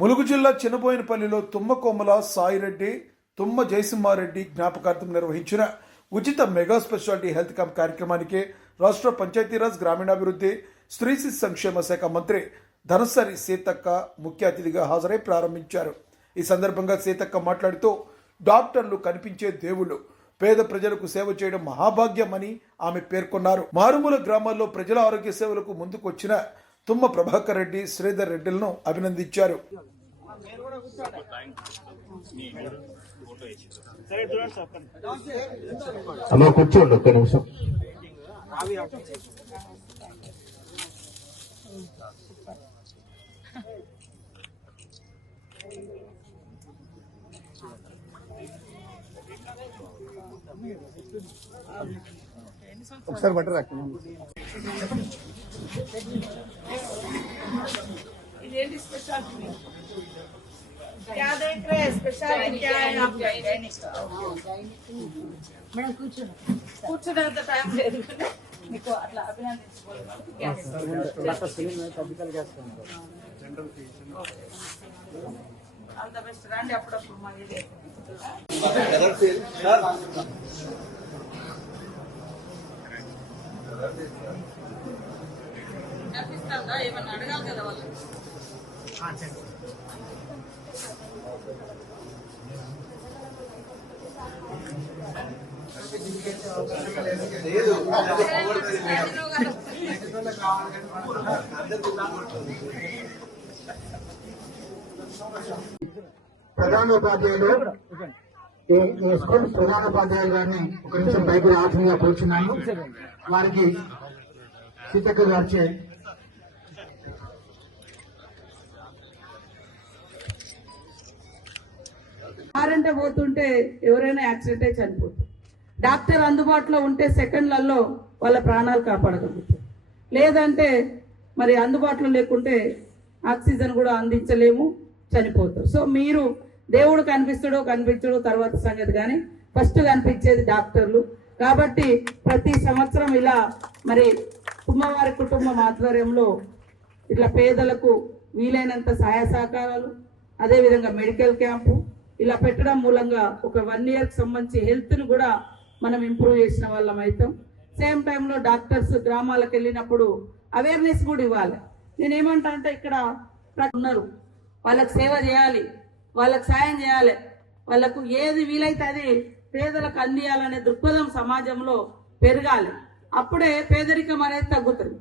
ములుగు జిల్లా చిన్నబోయినపల్లిలో తుమ్మ కోమల సాయిరెడ్డి, తుమ్మ జయసింహారెడ్డి జ్ఞాపకార్థం నిర్వహించిన ఉచిత మెగా స్పెషాలిటీ హెల్త్ క్యాంప్ కార్యక్రమానికి రాష్ట్ర పంచాయతీరాజ్ గ్రామీణాభివృద్ధి స్త్రీ శిశు సంక్షేమ శాఖ మంత్రి ధనసరి సీతక్క ముఖ్య అతిథిగా హాజరై ప్రారంభించారు. ఈ సందర్భంగా సీతక్క మాట్లాడుతూ డాక్టర్లు కనిపించే దేవుళ్ళు, పేద ప్రజలకు సేవ చేయడం మహాభాగ్యమని ఆమె పేర్కొన్నారు. మారుమూల గ్రామాల్లో ప్రజల ఆరోగ్య సేవలకు ముందుకు వచ్చిన తుమ్మ ప్రభాకర్ రెడ్డి, శ్రీధర్ రెడ్డిలను అభినందించారు. కూర్చోండి ఒక్క నిమిషం. ఒకసారి బట్టర్ इदेंटी स्पेशलिटी क्या देख रहे हैं? स्पेशलिटी क्या है आप? मैडम కూర్చునే టైం లేదు మీకు అట్లా అభినందించుకోవాలి. All the best. రండి అప్పుడప్పుడు మా ఇదే కనిపిస్తుందా? ఏమన్నా అడగాలి కదా వాళ్ళు. ప్రధానోపాధ్యాయులు ఈ స్కూల్ ప్రధానోపాధ్యాయులు గారిని ఒక నిమిషం బయట ఆఫీగా కూర్చున్నాను. వారికి సీతక్క గారిచే కారంటే పోతుంటే ఎవరైనా యాక్సిడెంట్ అయి చనిపోతారు. డాక్టర్ అందుబాటులో ఉంటే సెకండ్లలో వాళ్ళ ప్రాణాలు కాపాడగలుగుతారు. లేదంటే మరి అందుబాటులో లేకుంటే ఆక్సిజన్ కూడా అందించలేము, చనిపోతారు. సో మీరు దేవుడు కనిపిస్తాడో కనిపించడో తర్వాత సంగతి, కానీ ఫస్ట్ కనిపించేది డాక్టర్లు. కాబట్టి ప్రతి సంవత్సరం ఇలా మరి తుమ్మవారి కుటుంబం ఆధ్వర్యంలో ఇట్లా పేదలకు వీలైనంత సహాయ సహకారాలు, అదేవిధంగా మెడికల్ క్యాంపు ఇలా పెట్టడం మూలంగా ఒక 1 ఇయర్కి సంబంధించి హెల్త్ను కూడా మనం ఇంప్రూవ్ చేసిన వాళ్ళం అవుతాం. సేమ్ టైంలో డాక్టర్స్ గ్రామాలకు వెళ్ళినప్పుడు అవేర్నెస్ కూడా ఇవ్వాలి. నేనేమంటా అంటే ఇక్కడ ఉన్నారు, వాళ్ళకి సేవ చేయాలి, వాళ్ళకి సాయం చేయాలి, వాళ్ళకు ఏది వీలైతే అది పేదలకు అందియాలనే దృక్పథం సమాజంలో పెరగాలి. అప్పుడే పేదరికం అనేది తగ్గుతుంది.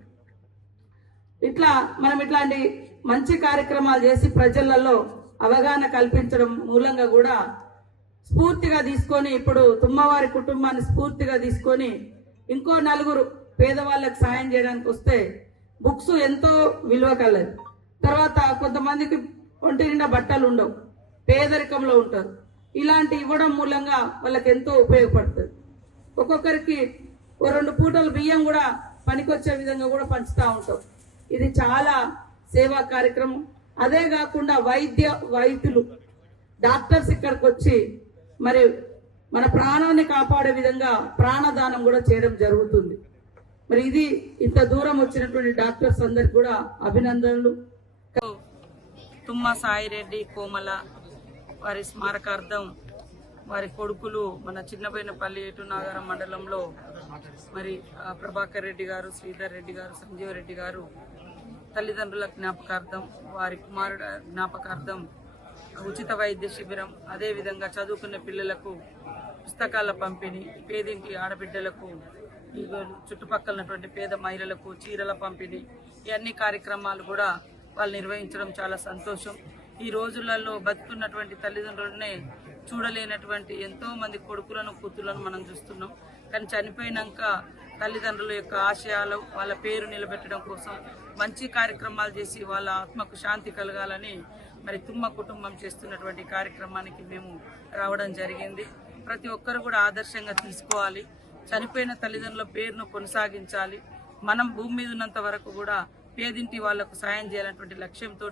ఇట్లా మనం ఇట్లాంటి మంచి కార్యక్రమాలు చేసి ప్రజలలో అవగాహన కల్పించడం మూలంగా కూడా స్ఫూర్తిగా తీసుకొని ఇప్పుడు తుమ్మవారి కుటుంబాన్ని స్ఫూర్తిగా తీసుకొని ఇంకో 4 పేదవాళ్ళకి సాయం చేయడానికి వస్తే బుక్స్ ఎంతో విలువ కలదు. తర్వాత కొంతమందికి ఒంటి నిండా బట్టలు ఉండవు, పేదరికంలో ఉంటారు. ఇలాంటి ఇవ్వడం మూలంగా వాళ్ళకి ఎంతో ఉపయోగపడుతుంది. ఒక్కొక్కరికి 2 పూటలు బియ్యం కూడా పనికొచ్చే విధంగా కూడా పంచుతూ ఉంటాం. ఇది చాలా సేవా కార్యక్రమం. అదే కాకుండా వైద్యులు డాక్టర్స్ ఇక్కడికి వచ్చి మరి మన ప్రాణాన్ని కాపాడే విధంగా ప్రాణదానం కూడా చేయడం జరుగుతుంది. మరి ఇది ఇంత దూరం వచ్చినటువంటి డాక్టర్స్ అందరికి కూడా అభినందనలు. తుమ్మ సాయిరెడ్డి, కోమల వారి స్మారకార్థం వారి కొడుకులు మన చిన్నబోయినపల్లి ఏటునాగారం మండలంలో మరి ప్రభాకర్ రెడ్డి గారు, శ్రీధర్ రెడ్డి గారు, సంజీవ్ రెడ్డి గారు తల్లిదండ్రుల జ్ఞాపకార్థం, వారి కుమారుడు జ్ఞాపకార్థం ఉచిత వైద్య శిబిరం, అదేవిధంగా చదువుకున్న పిల్లలకు పుస్తకాల పంపిణీ, పేదింటి ఆడబిడ్డలకు, చుట్టుపక్కల ఉన్నటువంటి పేద మహిళలకు చీరల పంపిణీ, ఇవన్నీ కార్యక్రమాలు కూడా వాళ్ళు నిర్వహించడం చాలా సంతోషం. ఈ రోజులలో బతుకున్నటువంటి తల్లిదండ్రులనే చూడలేనటువంటి ఎంతో మంది కొడుకులను, కూతులను మనం చూస్తున్నాం. కానీ చనిపోయినాక తల్లిదండ్రుల యొక్క ఆశయాలు, వాళ్ళ పేరు నిలబెట్టడం కోసం మంచి కార్యక్రమాలు చేసి వాళ్ళ ఆత్మకు శాంతి కలగాలని మరి తుమ్మ కుటుంబం చేస్తున్నటువంటి కార్యక్రమానికి మేము రావడం జరిగింది. ప్రతి ఒక్కరు కూడా ఆదర్శంగా తీసుకోవాలి. చనిపోయిన తల్లిదండ్రుల పేరును కొనసాగించాలి. మనం భూమి మీద ఉన్నంత వరకు కూడా పేదింటి వాళ్లకు సాయం చేయాలన్నటువంటి లక్ష్యంతో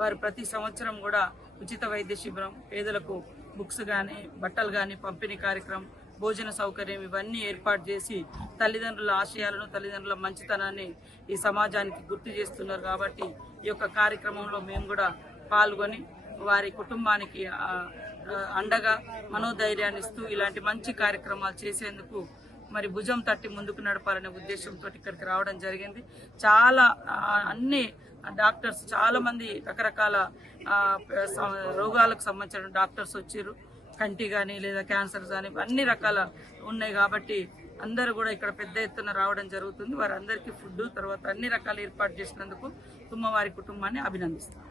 వారు ప్రతి సంవత్సరం కూడా ఉచిత వైద్య శిబిరం, పేదలకు బుక్స్ కానీ బట్టలు కానీ పంపిణీ కార్యక్రమం, భోజన సౌకర్యం ఇవన్నీ ఏర్పాటు చేసి తల్లిదండ్రుల ఆశయాలను, తల్లిదండ్రుల మంచితనాన్ని ఈ సమాజానికి గుర్తు చేస్తున్నారు. కాబట్టి ఈ యొక్క కార్యక్రమంలో మేము కూడా పాల్గొని వారి కుటుంబానికి అండగా మనోధైర్యాన్ని ఇస్తూ ఇలాంటి మంచి కార్యక్రమాలు చేసేందుకు మరి భుజం తట్టి ముందుకు నడపాలనే ఉద్దేశంతో ఇక్కడికి రావడం జరిగింది. చాలా అన్ని డాక్టర్స్ చాలా మంది రకరకాల రోగాలకు సంబంధించిన డాక్టర్స్ వచ్చారు. కంటి కానీ లేదా క్యాన్సర్ కానీ అన్ని రకాల ఉన్నాయి కాబట్టి అందరూ కూడా ఇక్కడ పెద్ద ఎత్తున రావడం జరుగుతుంది. వారందరికీ ఫుడ్ తర్వాత అన్ని రకాల ఏర్పాటు చేసినందుకు తుమ్మవారి కుటుంబాన్ని అభినందిస్తాం.